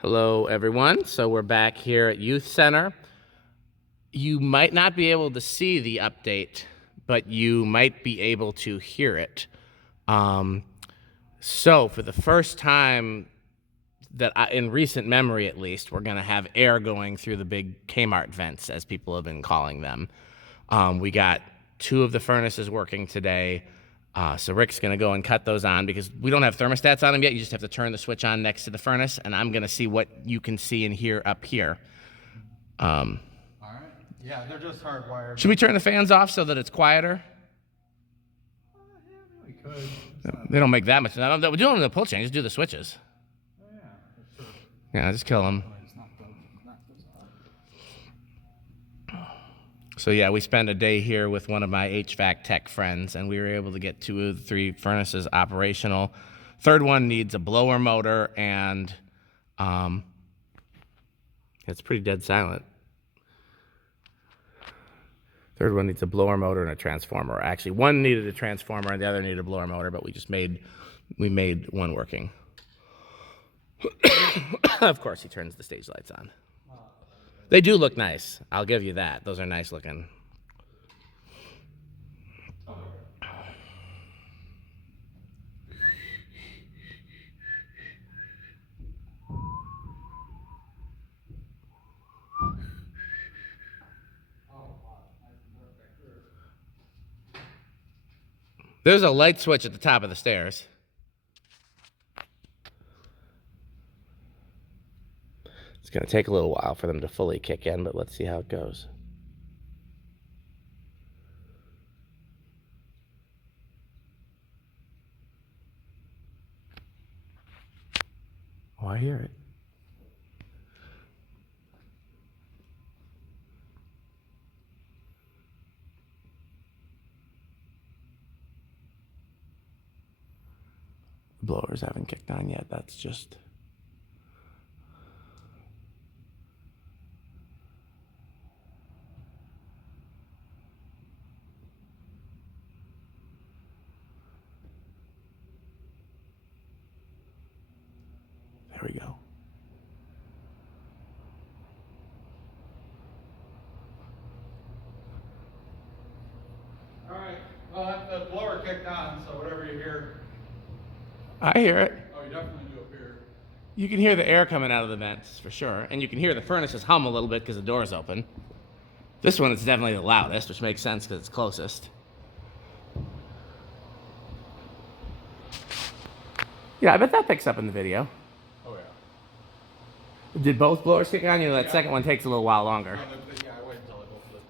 Hello, everyone. So we're back here at Youth Center. You might not be able to see the update, but you might be able to hear it. So for the first time in recent memory, at least, we're going to have air going through the big Kmart vents, as people have been calling them. We got 2 of the furnaces working today. So Rick's going to go and cut those on because we don't have thermostats on them yet. You just have to turn the switch on next to the furnace, and I'm going to see what you can see and hear up here. All right. Yeah, they're just hardwired. Should we turn the fans off so that it's quieter? Yeah, we could. They don't make that much. We're doing the pull chain. Just do the switches. Oh, yeah, for sure. Yeah, just kill them. So yeah, we spent a day here with one of my HVAC tech friends, and we were able to get 2 of the 3 furnaces operational. Third one needs a blower motor, and it's pretty dead silent. Third one needs a blower motor and a transformer. Actually, one needed a transformer and the other needed a blower motor, but we made one working. Of course, he turns the stage lights on. They do look nice. I'll give you that. Those are nice looking. There's a light switch at the top of the stairs. It's going to take a little while for them to fully kick in, but let's see how it goes. Oh, I hear it. The blowers haven't kicked on yet. That's just... There we go. All right. Well, the blower kicked on, so whatever you hear. I hear it. Oh, you definitely do up here. You can hear the air coming out of the vents, for sure. And you can hear the furnaces hum a little bit because the door's open. This one is definitely the loudest, which makes sense because it's closest. Yeah, I bet that picks up in the video. Oh, yeah. Did both blowers kick on? You know, that second one takes a little while longer. Yeah, I wait until they both flip.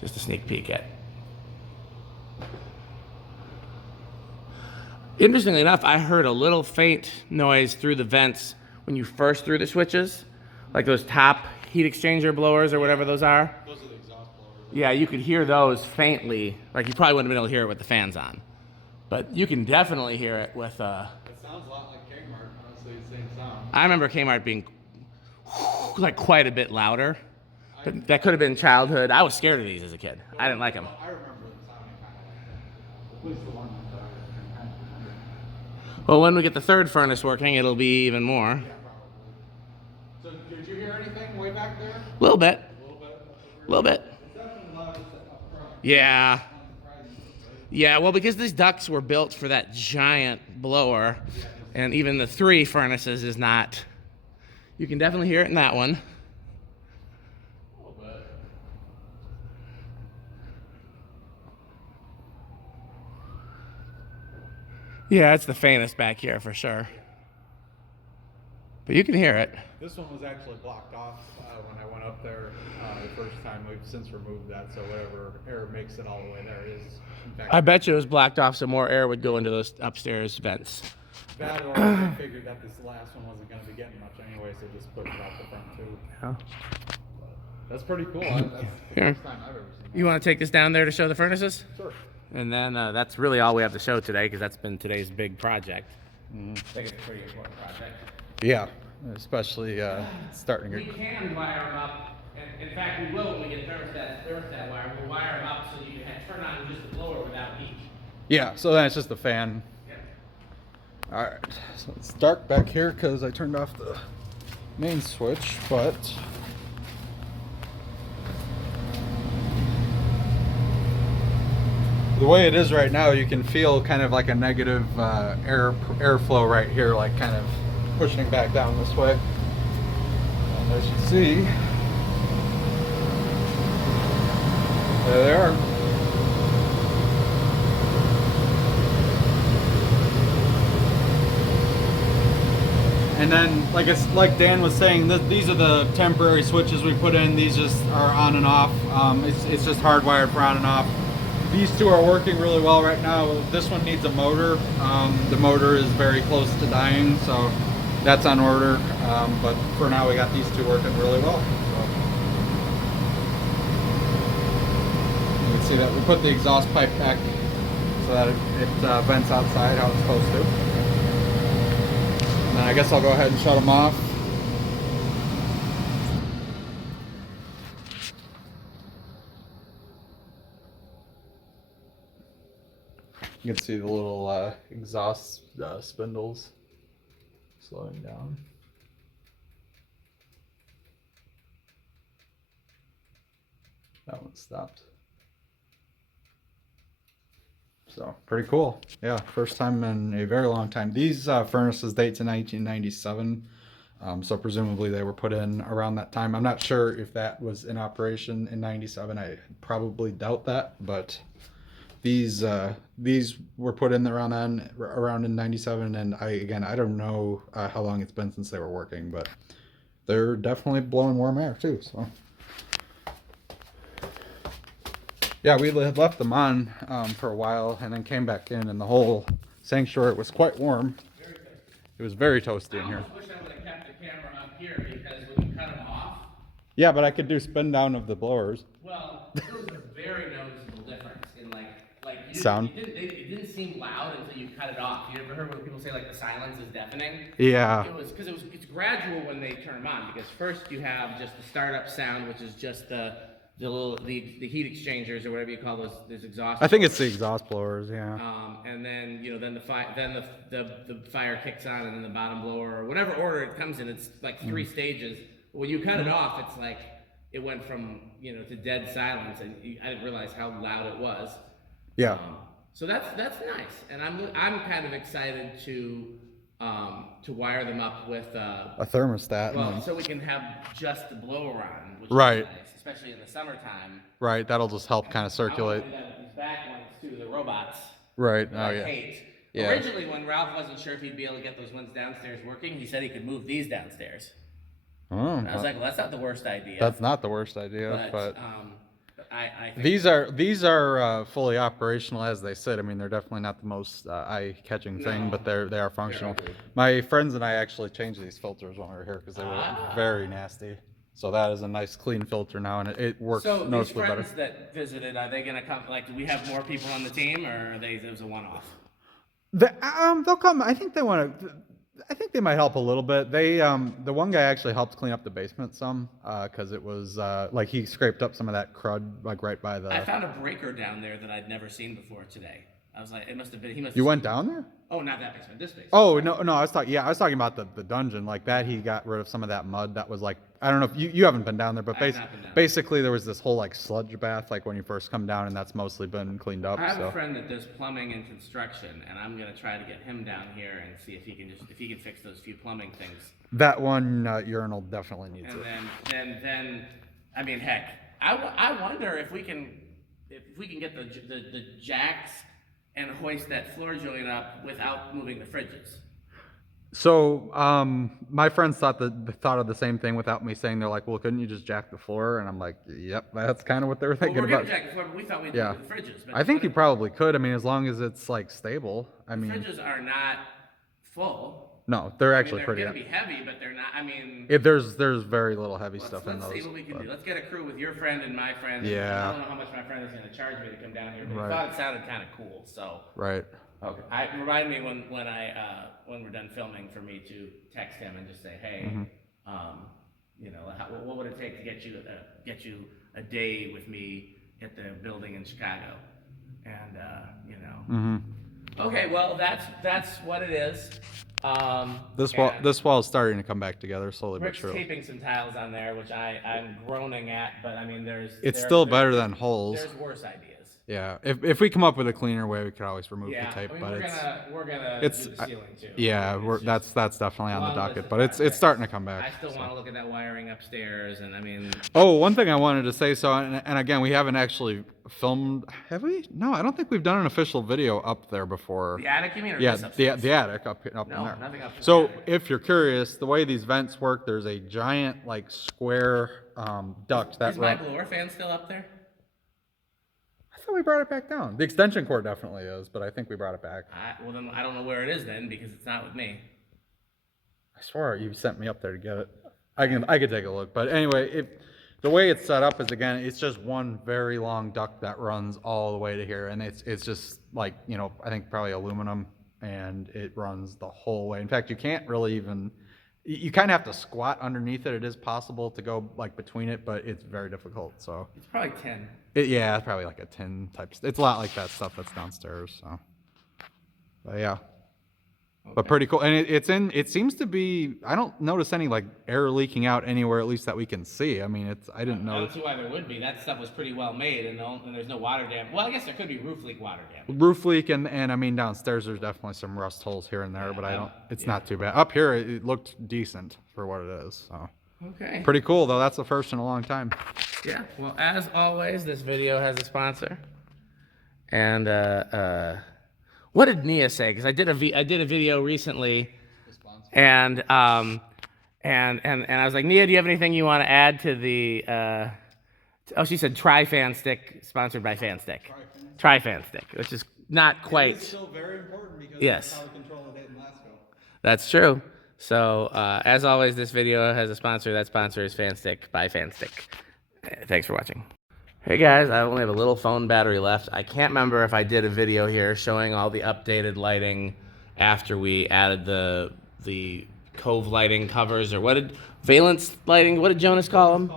Just a sneak peek at. Interestingly enough, I heard a little faint noise through the vents when you first threw the switches, like those top heat exchanger blowers or whatever those are. Those are the exhaust blowers. Yeah, you could hear those faintly. Like you probably wouldn't have been able to hear it with the fans on, but you can definitely hear it with. It sounds a lot like Kmart, honestly, the same sound. I remember Kmart being like quite a bit louder, but that could have been childhood. I was scared of these as a kid. I didn't like them. I remember them sounding kind of like that. At least the one that Well, when we get the third furnace working, it'll be even more. Yeah, probably. So, did you hear anything way back there? A little bit. A little bit. It's definitely loudest up front. Yeah. Yeah, well, because these ducts were built for that giant blower, and even the 3 furnaces is not. You can definitely hear it in that one. A little bit. Yeah, it's the faintest back here for sure. But you can hear it. This one was actually blocked off when I went up there the first time. We've since removed that, so whatever air makes it all the way there is. In fact, I bet you it was blocked off so more air would go into those upstairs vents. that or I figured that this last one wasn't going to be getting much anyway, so just put it out the front too. Yeah. That's pretty cool. That's the Here. first time I've ever seen that. You want to take this down there to show the furnaces? Sure. And then that's really all we have to show today because that's been today's big project. I think it's a pretty important project. Yeah, especially starting We can wire them up. And in fact, we will when we get thermostat wire. We'll wire them up so you can turn on just the blower without heat. Yeah, so then it's just the fan. Yeah. Alright, so it's dark back here because I turned off the main switch, but the way it is right now, you can feel kind of like a negative airflow right here, like kind of pushing back down this way. And as you see, there they are. And then, like Dan was saying, these are the temporary switches we put in. These just are on and off. It's just hardwired for on and off. These two are working really well right now. This one needs a motor. The motor is very close to dying, so that's on order. But for now, we got these two working really well. So. You can see that we put the exhaust pipe back so that it vents outside how it's supposed to. And I guess I'll go ahead and shut them off. You can see the little exhaust spindles slowing down. That one stopped. So pretty cool. Yeah, first time in a very long time. These furnaces date to 1997. So presumably they were put in around that time. I'm not sure if that was in operation in 97. I probably doubt that, but these were put in around in 97. And I don't know how long it's been since they were working, but they're definitely blowing warm air too. So. Yeah, we had left them on for a while and then came back in, and the whole sanctuary was quite warm. It was very toasty in here. I wish I would have kept the camera up here because when you cut them off. Yeah, but I could do spin down of the blowers. Well, there was a very noticeable difference in Sound. It didn't seem loud until you cut it off. You ever heard when people say like the silence is deafening? Yeah. It was because it's gradual when they turn them on, because first you have just the startup sound, which is just the heat exchangers or whatever you call those exhaust. I think it's the exhaust blowers, yeah. And then then the fire kicks on, and then the bottom blower, or whatever order it comes in. It's like three stages. When you cut it off, it's like it went from to dead silence, and I didn't realize how loud it was. Yeah. So that's nice, and I'm kind of excited to wire them up with a thermostat. Well, so we can have just the blower on, which right. is nice, especially in the summertime. Right, that'll just help kind of circulate. I want to do that with these back ones too, the robots. Right. Oh yeah. I hate. Yeah. Originally, when Ralph wasn't sure if he'd be able to get those ones downstairs working, he said he could move these downstairs. Oh. And I was like, well, that's not the worst idea. That's not the worst idea, but I think these are fully operational as they sit. I mean, they're definitely not the most eye-catching thing, but they are functional. My friends and I actually changed these filters when we were here because they were very nasty. So that is a nice clean filter now, and it works noticeably better. So these friends that visited, are they going to come? Like, do we have more people on the team, or are it was a one-off? They'll come. I think they want to. I think they might help a little bit. They the one guy actually helped clean up the basement some because it was like he scraped up some of that crud like right by the. I found a breaker down there that I'd never seen before today. I was like, it must have been. He must. You went down there? Oh, not that basement. This basement. Oh no, I was talking. Yeah, I was talking about the dungeon like that. He got rid of some of that mud that was like I don't know if you haven't been down there, but basically there was this whole like sludge bath like when you first come down, and that's mostly been cleaned up. I have a friend that does plumbing and construction, and I'm gonna try to get him down here and see if he can fix those few plumbing things. That one urinal definitely needs it. And then I mean, heck, I wonder if we can get the jacks and hoist that floor joint up without moving the fridges. So my friends thought of the same thing without me saying. They're like, well, couldn't you just jack the floor? And I'm like, yep, that's kind of what they were thinking Well, we're about. gonna jack the floor, but we thought we'd move the fridges. But I think you probably could. I mean, as long as it's like stable. The fridges are not full. No, they're actually pretty. They're gonna be heavy, but they're not. I mean, there's very little heavy stuff in those. Let's see what we can do. Let's get a crew with your friend and my friend. Yeah. I don't know how much my friend is gonna charge me to come down here, but I thought it sounded kind of cool. So. Right. Okay. Remind me when we're done filming for me to text him and just say, hey, what would it take to get you a day with me at the building in Chicago, and Okay, well, that's what it is. This wall is starting to come back together slowly but Rick's surely. taping some tiles on there, which I'm groaning at, but I mean, It's still better than holes. There's worse ideas. Yeah, if we come up with a cleaner way, we could always remove the Yeah, tape. I mean, but we're gonna it's do the ceiling too. yeah, I mean, we're it's just that's definitely on the long list docket. of But it's projects. starting to come back. I still so. want to look at that wiring upstairs, and I mean, Oh, one thing I wanted to say. So, and again, we haven't actually filmed. Have we? No, I don't think we've done an official video up there before. the attic, you mean, or Yeah, just upstairs? the attic up No, in there. nothing up in the So attic. if you're curious, the way these vents work, there's a giant like square duct that Is my runs. blower fan still up there? I thought we brought it back down. The extension cord definitely is, but I think we brought it back. Well, then I don't know where it is then, because it's not with me. I swear you sent me up there to get it. I could take a look, but anyway, the way it's set up is again, it's just one very long duct that runs all the way to here, and it's just like I think probably aluminum, and it runs the whole way. In fact, you can't really even. You kind of have to squat underneath it. It is possible to go like between it, but it's very difficult. So It's probably 10. yeah, it's probably like a 10 type. It's a lot like that stuff that's downstairs. So, but yeah. But pretty cool, and it seems to be. I don't notice any like air leaking out anywhere, at least that we can see. I mean, I didn't I don't notice see why there would be. That stuff was pretty well made, and there's no water damage. Well, I guess there could be roof leak water damage. roof leak, and I mean downstairs there's definitely some rust holes here and there, but I don't. It's not too bad. Up here it looked decent for what it is. So Okay. pretty cool though. That's the first in a long time. Yeah. Well, as always, this video has a sponsor. And what did Nia say? Because I did a video recently, and I was like, Nia, do you have anything you want to add to the? Oh, she said try FanStick, sponsored by FanStick. Try FanStick, which is not quite. It's still very important because Yes. that's how we control the data last go. That's true. So as always, this video has a sponsor. That sponsor is FanStick by FanStick. Thanks for watching. Hey guys, I only have a little phone battery left. I can't remember if I did a video here showing all the updated lighting after we added the cove lighting covers, or what did valence lighting? What did Jonas call them?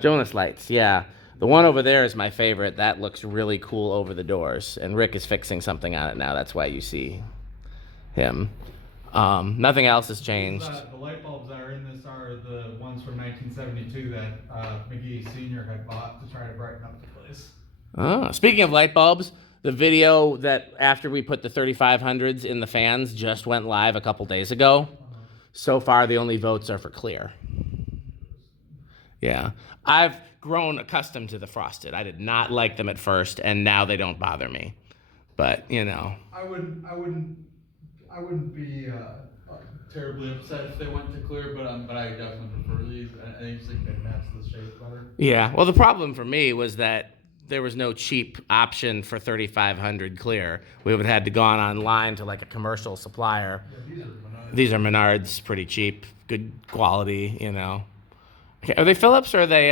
Jonas lights, yeah. The one over there is my favorite. That looks really cool over the doors, and Rick is fixing something on it now. That's why you see him. Nothing else has changed. The light bulbs that are in this are the ones from 1972 that McGee Sr. had bought to try to brighten up the place. Oh, speaking of light bulbs, the video that after we put the 3500s in the fans just went live a couple days ago. So far, the only votes are for clear. Yeah. I've grown accustomed to the frosted. I did not like them at first, and now they don't bother me. But, I wouldn't be terribly upset if they went to clear, but I definitely prefer these. I just think they match the shape better. Yeah. Well, the problem for me was that there was no cheap option for 3500 clear. We would have had to gone online to like a commercial supplier. Yeah, These are Menards, pretty cheap, good quality, Okay, are they Phillips or are they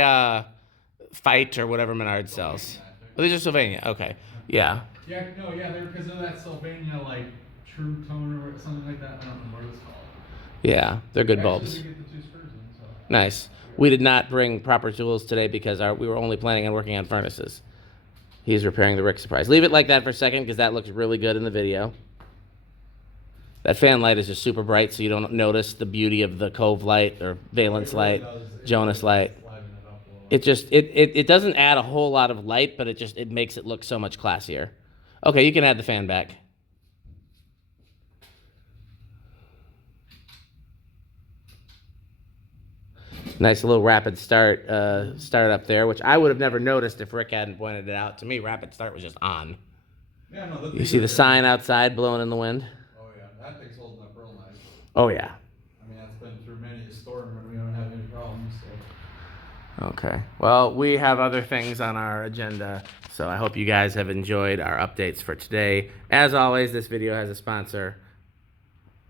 Fight or whatever Menards sells? Oh, these are Sylvania. Okay. Yeah. Yeah, they're because of that Sylvania like True Tone or something like that. I don't know what it's called. Yeah, they're good bulbs. Actually, get the 2 screws in, so. Nice. We did not bring proper tools today because we were only planning on working on furnaces. He's repairing the Rick surprise. Leave it like that for a second because that looks really good in the video. That fan light is just super bright, so you don't notice the beauty of the cove light or valence light, Jonas light. It doesn't add a whole lot of light, but it makes it look so much classier. Okay, you can add the fan back. Nice little rapid start up there, which I would have never noticed if Rick hadn't pointed it out. To me, rapid start was just on. Yeah, no, You see the sign outside blowing in the wind? Oh yeah, that thing's holding up real nice. Oh yeah. I mean, that's been through many a storm and we don't have any problems. So. Okay. Well, we have other things on our agenda, so I hope you guys have enjoyed our updates for today. As always, this video has a sponsor.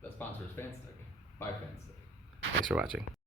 That sponsor is FanStick by FanStick. Thanks for watching.